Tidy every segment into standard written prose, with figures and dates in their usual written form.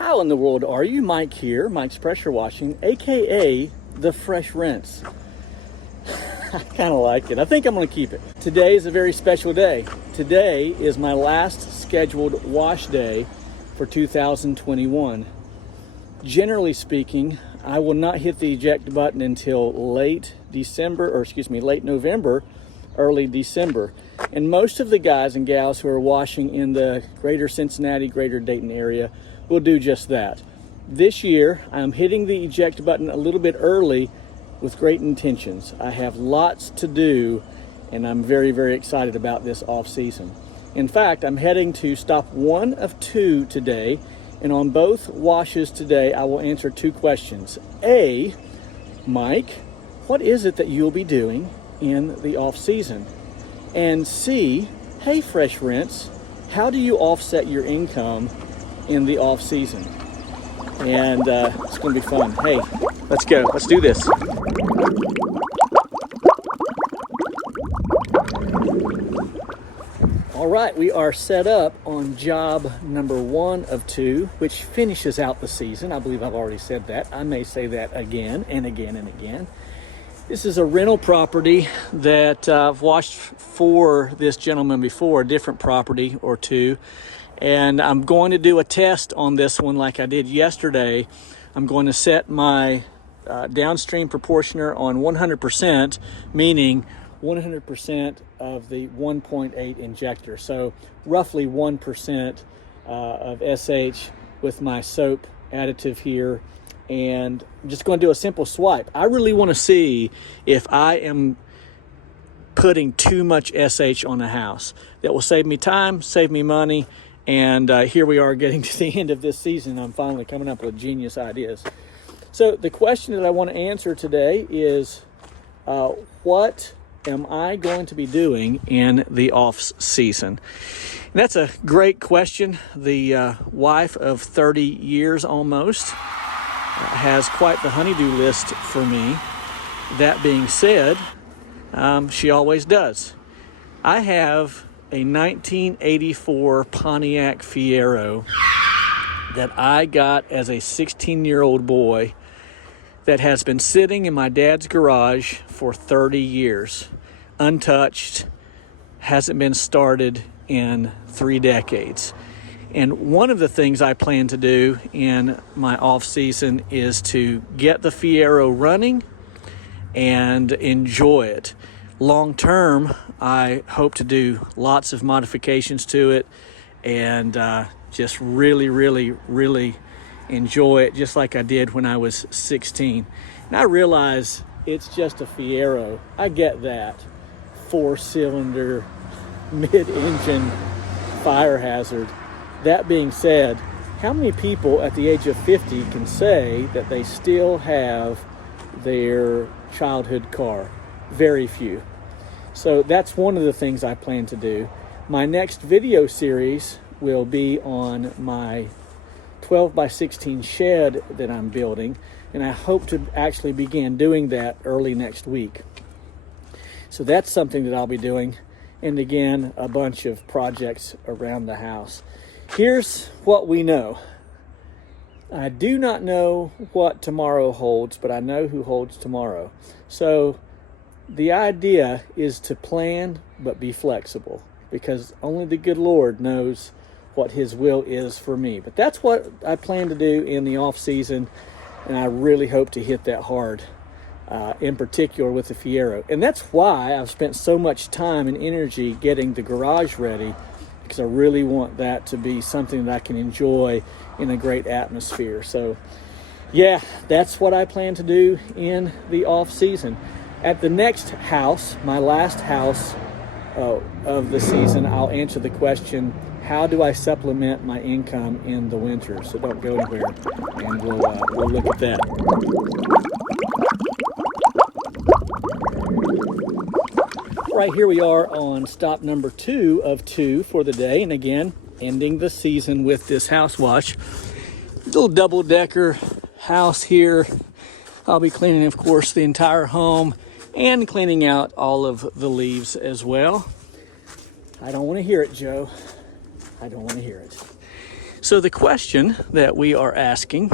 How in the world are you? Mike here, Mike's Pressure Washing, aka the Fresh Rinse. I kind of like it. I think I'm going to keep it. Today is a very special day. Today is my last scheduled wash day for 2021. Generally speaking, I will not hit the eject button until late November, early December. And most of the guys and gals who are washing in the greater Cincinnati, greater Dayton area will do just that. This year, I'm hitting the eject button a little bit early with great intentions. I have lots to do, and I'm very, very excited about this off season. In fact, I'm heading to stop 1 of 2 today, and on both washes today, I will answer 2 questions. A, Mike, what is it that you'll be doing in the off season? And C, hey Fresh Rinse, how do you offset your income in the off season? And it's going to be fun. Hey, let's go. Let's do this. All right, we are set up on job number 1 of 2, which finishes out the season. I believe I've already said that. I may say that again and again and again. This is a rental property that I've washed for this gentleman before, a different property or 2. And I'm going to do a test on this one like I did yesterday. I'm going to set my downstream proportioner on 100%, meaning 100% of the 1.8 injector. So roughly 1% of SH with my soap additive here. And I'm just going to do a simple swipe. I really want to see if I am putting too much SH on the house. That will save me time, save me money. And here we are getting to the end of this season. I'm finally coming up with genius ideas. So the question that I want to answer today is, what am I going to be doing in the off season? And that's a great question. The wife of 30 years almost has quite the honey-do list for me. That being said, she always does. I have a 1984 Pontiac Fiero that I got as a 16-year-old boy that has been sitting in my dad's garage for 30 years, untouched, hasn't been started in 3 decades. And one of the things I plan to do in my off season is to get the Fiero running and enjoy it. Long term, I hope to do lots of modifications to it and just really, really, really enjoy it just like I did when I was 16. And I realize it's just a Fiero. I get that. 4-cylinder, mid-engine fire hazard. That being said, how many people at the age of 50 can say that they still have their childhood car? Very few. So that's one of the things I plan to do. My next video series will be on my 12 by 16 shed that I'm building, and I hope to actually begin doing that early next week. So that's something that I'll be doing, and again, a bunch of projects around the house. Here's what we know. I do not know what tomorrow holds, but I know who holds tomorrow. So the idea is to plan but be flexible, because only the good Lord knows what his will is for me. But that's what I plan to do in the off season, and I really hope to hit that hard, in particular with the Fiero. And that's why I've spent so much time and energy getting the garage ready, because I really want that to be something that I can enjoy in a great atmosphere. So yeah, that's what I plan to do in the off season. At the next house, my last house of the season, I'll answer the question, how do I supplement my income in the winter? So don't go anywhere, and we'll look at that. Right, here we are on stop number 2 of 2 for the day, and again, ending the season with this house wash. Little double-decker house here. I'll be cleaning, of course, the entire home and cleaning out all of the leaves as well. I don't want to hear it, Joe. I don't want to hear it. So the question that we are asking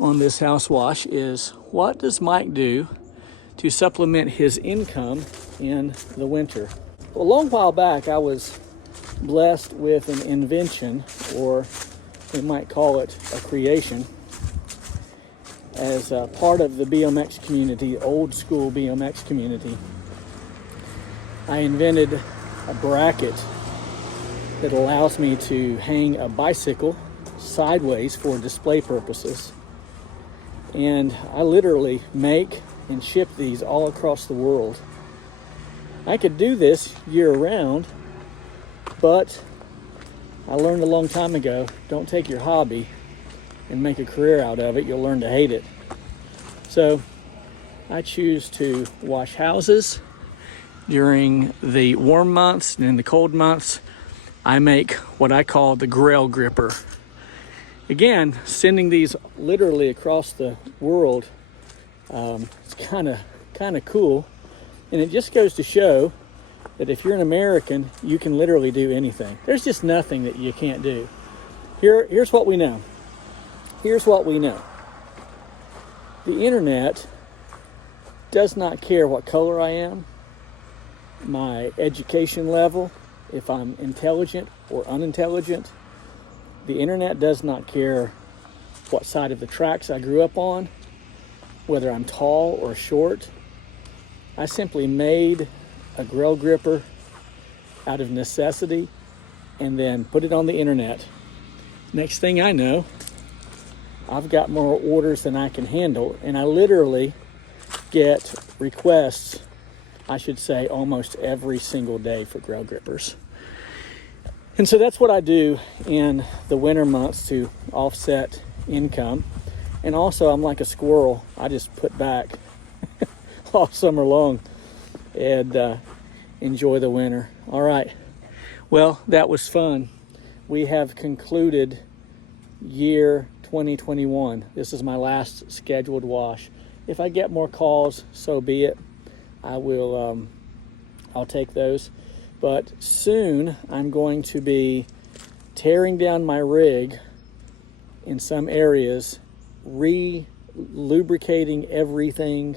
on this house wash is, what does Mike do to supplement his income in the winter? Well, a long while back, I was blessed with an invention, or we might call it a creation, as a part of the BMX community, old school BMX community. I invented a bracket that allows me to hang a bicycle sideways for display purposes. And I literally make and ship these all across the world. I could do this year round, but I learned a long time ago, don't take your hobby and make a career out of it. You'll learn to hate it. So I choose to wash houses during the warm months, and in the cold months, I make what I call the Grail Gripper. Again, sending these literally across the world, it's kind of cool, and it just goes to show that if you're an American, you can literally do anything. There's just nothing that you can't do. Here's what we know. Here's what we know. The internet does not care what color I am, my education level, if I'm intelligent or unintelligent. The internet does not care what side of the tracks I grew up on, whether I'm tall or short. I simply made a Grail Gripper out of necessity and then put it on the internet. Next thing I know, I've got more orders than I can handle, and I literally get requests, I should say, almost every single day for Grail Grippers. And so that's what I do in the winter months to offset income. And also, I'm like a squirrel. I just put back all summer long and enjoy the winter. All right. Well, that was fun. We have concluded year 2021. This is my last scheduled wash. If I get more calls, so be it. I'll take those. But soon I'm going to be tearing down my rig in some areas, re-lubricating everything,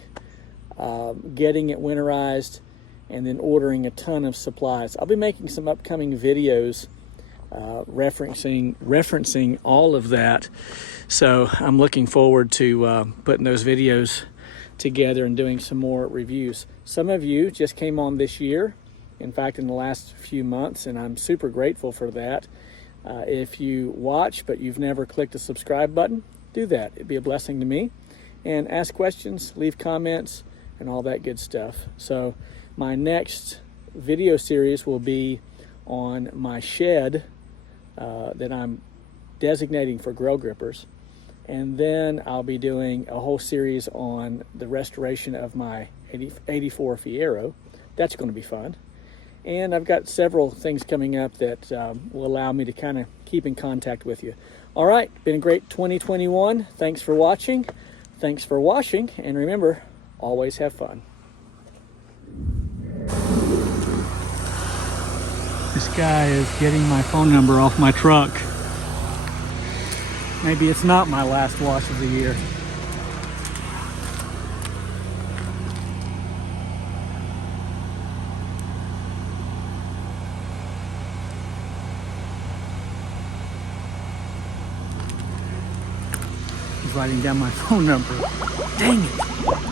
getting it winterized, and then ordering a ton of supplies. I'll be making some upcoming videos referencing all of that. So I'm looking forward to putting those videos together and doing some more reviews. Some of you just came on this year, in fact, in the last few months, and I'm super grateful for that. If you watch but you've never clicked the subscribe button, do that. It'd be a blessing to me. And ask questions, leave comments, and all that good stuff. So my next video series will be on my shed that I'm designating for Grail Grippers. And then I'll be doing a whole series on the restoration of my 84 Fiero. That's going to be fun. And I've got several things coming up that will allow me to kind of keep in contact with you. All right, been a great 2021. Thanks for watching. Thanks for washing. And remember, always have fun. This guy is getting my phone number off my truck. Maybe it's not my last wash of the year. He's writing down my phone number. Dang it.